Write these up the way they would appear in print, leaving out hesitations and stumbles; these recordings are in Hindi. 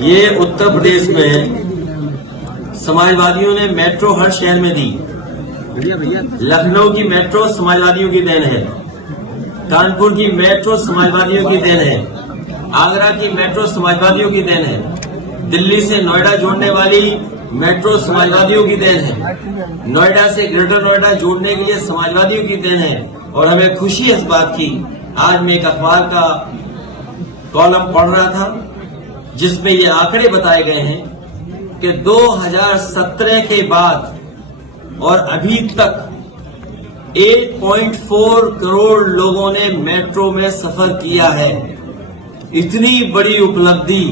ये उत्तर प्रदेश में समाजवादियों ने मेट्रो हर शहर में दी। लखनऊ की मेट्रो समाजवादियों की देन है, कानपुर की मेट्रो समाजवादियों की देन है, आगरा की मेट्रो समाजवादियों की देन है, दिल्ली से नोएडा जोड़ने वाली मेट्रो समाजवादियों की देन है, नोएडा से ग्रेटर नोएडा जोड़ने के लिए समाजवादियों की देन है। और हमें खुशी है इस बात की, आज मैं एक अखबार का कॉलम पढ़ रहा था जिसमें ये आंकड़े बताए गए हैं कि 2017 के बाद और अभी तक 8.4 करोड़ लोगों ने मेट्रो में सफर किया है। इतनी बड़ी उपलब्धि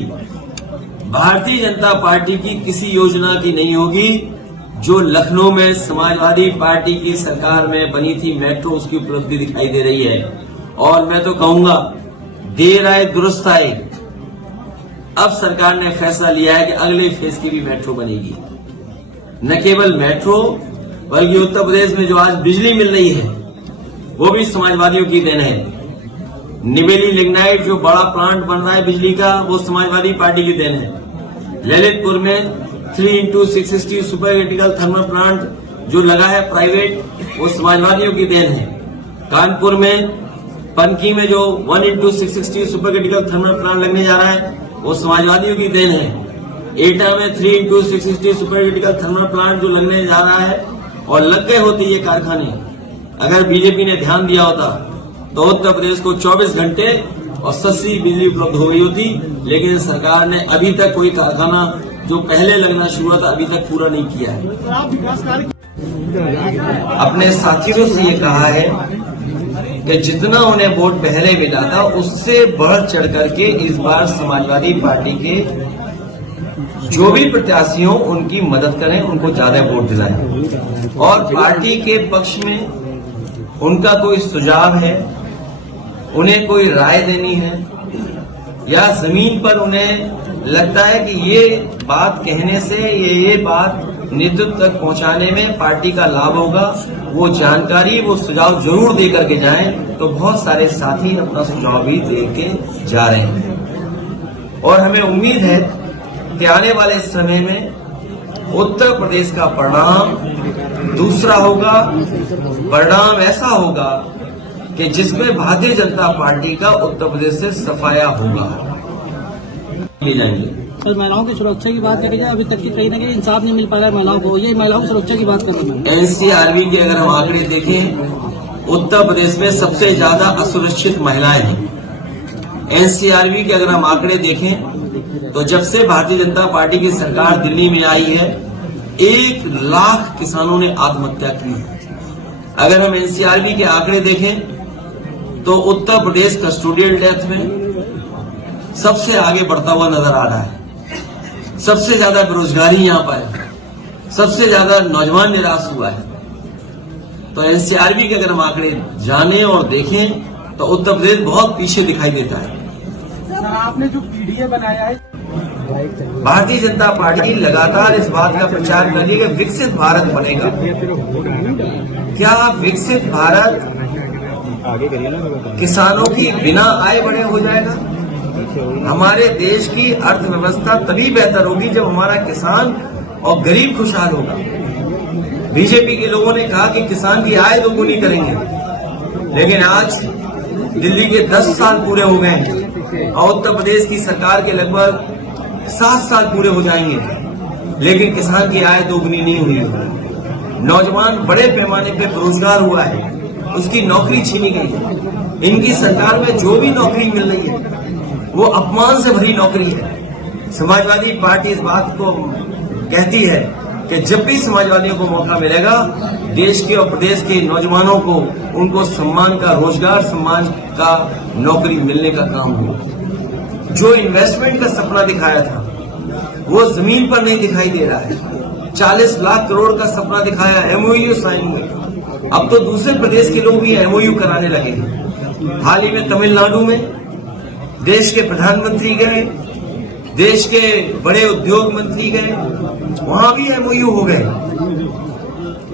भारतीय जनता पार्टी की किसी योजना की नहीं होगी। जो लखनऊ में समाजवादी पार्टी की सरकार में बनी थी मेट्रो, उसकी उपलब्धि दिखाई दे रही है। और मैं तो कहूंगा देर आए दुरुस्त आए। अब सरकार ने फैसला लिया है कि अगले फेज की भी मेट्रो बनेगी। न केवल मेट्रो बल्कि उत्तर प्रदेश में जो आज बिजली मिल रही है वो भी समाजवादियों की देन है। निवेली लिग्नाइट जो बड़ा प्लांट बन रहा है बिजली का, वो समाजवादी पार्टी की देन है। ललितपुर में 3x660 super critical thermal plant जो लगा है प्राइवेट, वो समाजवादियों की देन है। कानपुर में पनकी में जो 1x660 super critical thermal plant लगने जा रहा है, वो समाजवादियों की देन है। एटा में 3x660 super critical thermal plant जो लगने जा रहा है, और लग गए होते ये कारखाने, अगर बीजेपी ने ध्यान दिया होता तो उत्तर प्रदेश को 24 घंटे और सस्ती बिजली उपलब्ध हो गई होती। लेकिन सरकार ने अभी तक कोई कारखाना जो पहले लगना शुरू हुआ था अभी तक पूरा नहीं किया है। अपने साथियों से ये कहा है कि जितना उन्हें वोट पहले मिला था उससे बढ़ चढ़ करके इस बार समाजवादी पार्टी के जो भी प्रत्याशी हो उनकी मदद करें, उनको ज्यादा वोट दिलाएं। और पार्टी के पक्ष में उनका कोई सुझाव है, उन्हें कोई राय देनी है, या जमीन पर उन्हें लगता है कि ये बात कहने से ये बात नेतृत्व तक पहुंचाने में पार्टी का लाभ होगा, वो जानकारी वो सुझाव जरूर दे करके जाएं। तो बहुत सारे साथी अपना सुझाव भी दे के जा रहे हैं। और हमें उम्मीद है कि आने वाले समय में उत्तर प्रदेश का परिणाम दूसरा होगा। परिणाम ऐसा होगा कि जिसमें भारतीय जनता पार्टी का उत्तर प्रदेश से सफाया होगा। सर, महिलाओं की सुरक्षा की बात करें, अभी तक की कहीं न कहीं इंसाफ नहीं मिल पा रहा है महिलाओं को, ये महिलाओं की सुरक्षा की बात कर रहे हैं। एनसीआरबी के अगर हम आंकड़े देखें, उत्तर प्रदेश में सबसे ज्यादा असुरक्षित महिलाएं हैं। एनसीआरबी के अगर हम आंकड़े देखें तो जब से भारतीय जनता पार्टी की सरकार दिल्ली में आई है 1 लाख किसानों ने आत्महत्या की है। अगर हम एनसीआरबी के आंकड़े देखें तो उत्तर प्रदेश कस्टोडियल डेथ में सबसे आगे बढ़ता हुआ नजर आ रहा है। सबसे ज्यादा बेरोजगारी यहाँ पर है, सबसे ज्यादा नौजवान निराश हुआ है। तो एनसीआरबी के अगर हम आंकड़े जाने और देखें तो उत्तर प्रदेश बहुत पीछे दिखाई देता है। सर, आपने जो पीडीए बनाया है, भारतीय जनता पार्टी लगातार इस बात का प्रचार कर रही है कि विकसित भारत बनेगा। क्या विकसित भारत किसानों की बिना आय बढ़े हो जाएगा? हमारे देश की अर्थव्यवस्था तभी बेहतर होगी जब हमारा किसान और गरीब खुशहाल होगा। बीजेपी के लोगों ने कहा कि किसान की आय दोगुनी करेंगे, लेकिन आज दिल्ली के 10 साल पूरे हो गए हैं और उत्तर प्रदेश की सरकार के लगभग 7 साल पूरे हो जाएंगे, लेकिन किसान की आय दोगुनी नहीं हुई। नौजवान बड़े पैमाने पे बेरोजगार हुआ है, उसकी नौकरी छीनी गई है। इनकी सरकार में जो भी नौकरी मिल रही है वो अपमान से भरी नौकरी है। समाजवादी पार्टी इस बात को कहती है कि जब भी समाजवादियों को मौका मिलेगा देश के और प्रदेश के नौजवानों को उनको सम्मान का रोजगार, सम्मान का नौकरी मिलने का काम होगा। जो इन्वेस्टमेंट का सपना दिखाया था वो जमीन पर नहीं दिखाई दे रहा है। 40 लाख करोड़ का सपना दिखाया, एमओयू साइन हुए, अब तो दूसरे प्रदेश के लोग भी एमओयू कराने लगे हैं। हाल ही में तमिलनाडु में देश के प्रधानमंत्री गए, देश के बड़े उद्योग मंत्री गए, वहां भी एमओयू हो गए।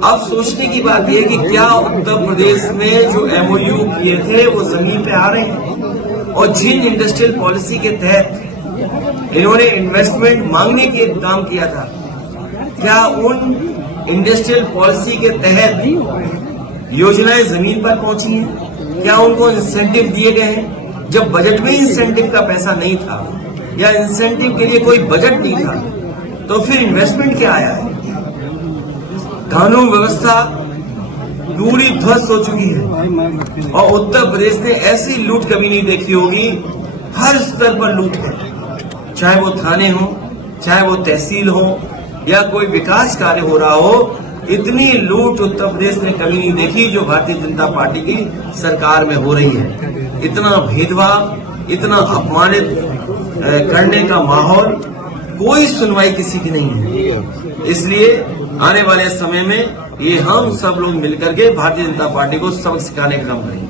अब सोचने की बात यह कि क्या उत्तर प्रदेश में जो एमओयू किए थे वो जमीन पे आ रहे हैं, और जिन इंडस्ट्रियल पॉलिसी के तहत इन्होंने इन्वेस्टमेंट मांगने के काम किया था। क्या उन इंडस्ट्रियल पॉलिसी के तहत योजनाएं जमीन पर पहुंची हैं? क्या उनको इंसेंटिव दिए गए हैं? जब बजट में इंसेंटिव का पैसा नहीं था या इंसेंटिव के लिए कोई बजट नहीं था, तो फिर इन्वेस्टमेंट क्या आया है? कानून व्यवस्था पूरी ध्वस्त हो चुकी है और उत्तर प्रदेश ने ऐसी लूट कभी नहीं देखी होगी। हर स्तर पर लूट है, चाहे वो थाने हो, चाहे वो तहसील हो या कोई विकास कार्य हो रहा हो। इतनी लूट उत्तर प्रदेश ने कभी नहीं देखी जो भारतीय जनता पार्टी की सरकार में हो रही है। इतना भेदभाव, इतना अपमानित करने का माहौल, कोई सुनवाई किसी की नहीं है। इसलिए आने वाले समय में ये हम सब लोग मिलकर के भारतीय जनता पार्टी को सबक सिखाने का काम करेंगे।